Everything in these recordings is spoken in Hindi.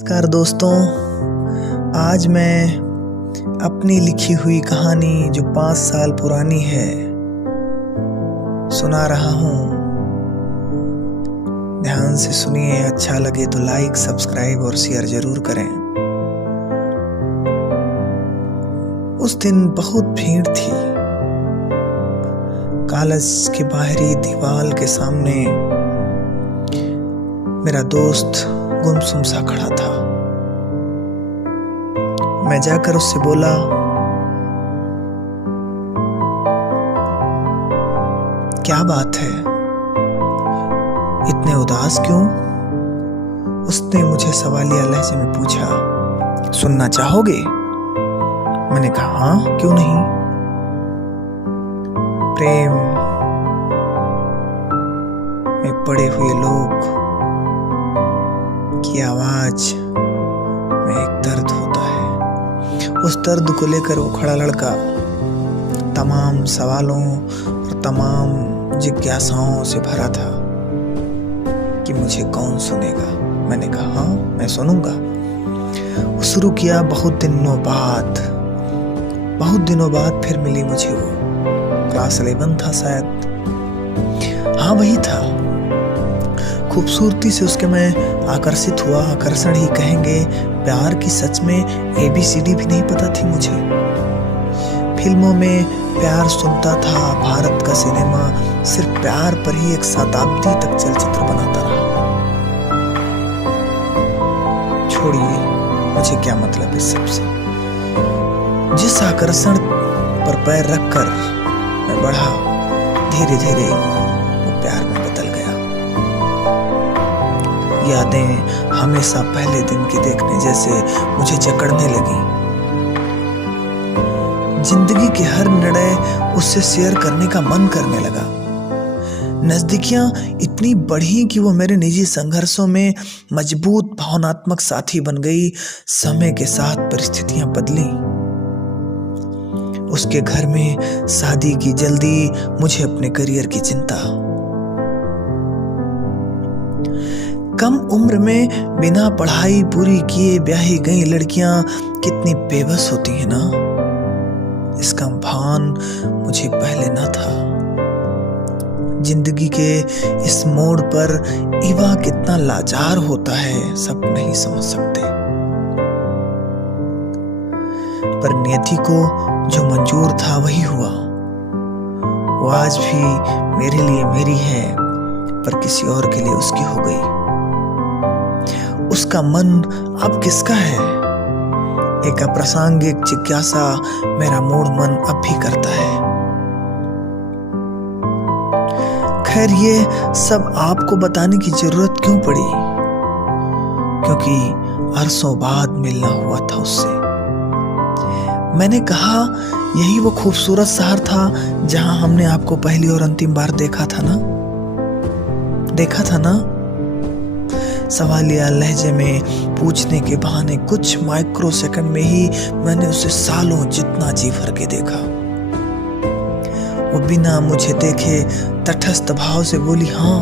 नमस्कार दोस्तों, आज मैं अपनी लिखी हुई कहानी जो 5 साल पुरानी है सुना रहा हूँ। ध्यान से सुनिए, अच्छा लगे तो लाइक, सब्सक्राइब और शेयर जरूर करें। उस दिन बहुत भीड़ थी। कॉलेज के बाहरी दीवार के सामने मेरा दोस्त गुमसुम सा खड़ा था। मैं जाकर उससे बोला, क्या बात है, इतने उदास क्यों? उसने मुझे सवालिया लहजे में पूछा। सुनना चाहोगे? मैंने कहा, हाँ, क्यों नहीं। प्रेम में पड़े हुए लोग की आवाज में एक दर्द होता है। उस दर्द को लेकर वो खड़ा लड़का तमाम सवालों और तमाम जिज्ञासाओं से भरा था कि मुझे कौन सुनेगा। मैंने कहा, हाँ, मैं सुनूंगा। वो शुरू किया। बहुत दिनों बाद फिर मिली मुझे वो। क्लास 11 था शायद। हाँ, वही था। खूबसूरती से उसके मैं आकर्षित हुआ। आकर्षण ही कहेंगे। प्यार की सच में ABCD भी नहीं पता थी मुझे। फिल्मों में प्यार सुनता था। भारत का सिनेमा सिर्फ प्यार पर ही एक शताब्दी तक चलचित्र बनाता रहा। छोड़िए, मुझे क्या मतलब इस सब से। जिस आकर्षण पर पैर रखकर मैं बढ़ा, धीरे धीरे वो प्यार में बदल गया। यादें हमेशा पहले दिन की देखने जैसे मुझे जकड़ने लगी। जिंदगी के हर निर्णय उससे शेयर करने का मन करने लगा। नजदीकियां इतनी बढ़ी कि वो मेरे निजी संघर्षों में मजबूत भावनात्मक साथी बन गई। समय के साथ परिस्थितियां बदली। उसके घर में शादी की जल्दी, मुझे अपने करियर की चिंता। कम उम्र में बिना पढ़ाई पूरी किए ब्याही गई लड़कियां कितनी बेबस होती हैं ना, इसका भान मुझे पहले न था। जिंदगी के इस मोड़ पर ईवा कितना लाचार होता है, सब नहीं समझ सकते। पर नियति को जो मंजूर था वही हुआ। वो आज भी मेरे लिए मेरी है, पर किसी और के लिए उसकी हो गई। उसका मन अब किसका है? एक अप्रासंगिक जिज्ञासा मेरा मूड मन अब भी करता है। खैर, ये सब आपको बताने की जरूरत क्यों पड़ी? क्योंकि अरसों बाद मिलना हुआ था उससे। मैंने कहा, यही वो खूबसूरत शहर था जहां हमने आपको पहली और अंतिम बार देखा था ना? सवालिया लहजे में पूछने के बहाने कुछ माइक्रो सेकंड में ही मैंने उसे सालों जितना जी भर के देखा। वो बिना मुझे देखे तटस्थ भाव से बोली, हाँ।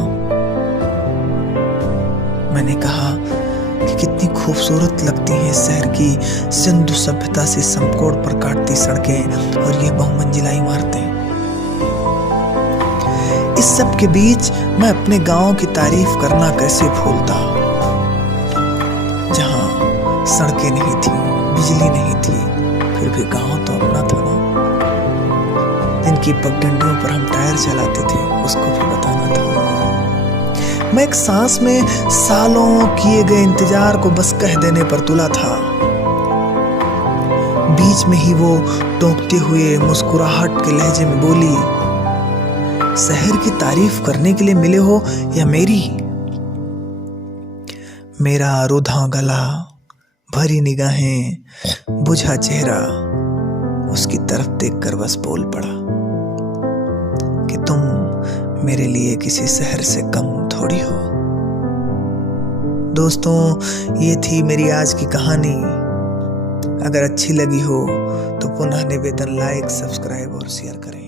मैंने कहा कि कितनी खूबसूरत लगती हैं शहर की सिंधु सभ्यता से समकोण पर काटती सड़कें और ये बहुमंजिला इमारतें। इस सब के बीच मैं अपने गांव की तारीफ करना कैसे भूलता, जहां सड़कें नहीं थी, बिजली नहीं थी, फिर भी गांव तो अपना था ना। जिनकी पगडंडियों पर हम टायर चलाते थे, उसको भी बताना था उनको। मैं एक सांस में सालों किए गए इंतजार को बस कह देने पर तुला था। बीच में ही वो टोकते हुए मुस्कुराहट के लहजे में बोली, शहर की तारीफ करने के लिए मिले हो या मेरी? मेरा रुधा गला, भरी निगाहें, बुझा चेहरा उसकी तरफ देखकर बस बोल पड़ा कि तुम मेरे लिए किसी शहर से कम थोड़ी हो। दोस्तों, ये थी मेरी आज की कहानी। अगर अच्छी लगी हो तो पुनः निवेदन, लाइक, सब्सक्राइब और शेयर करें।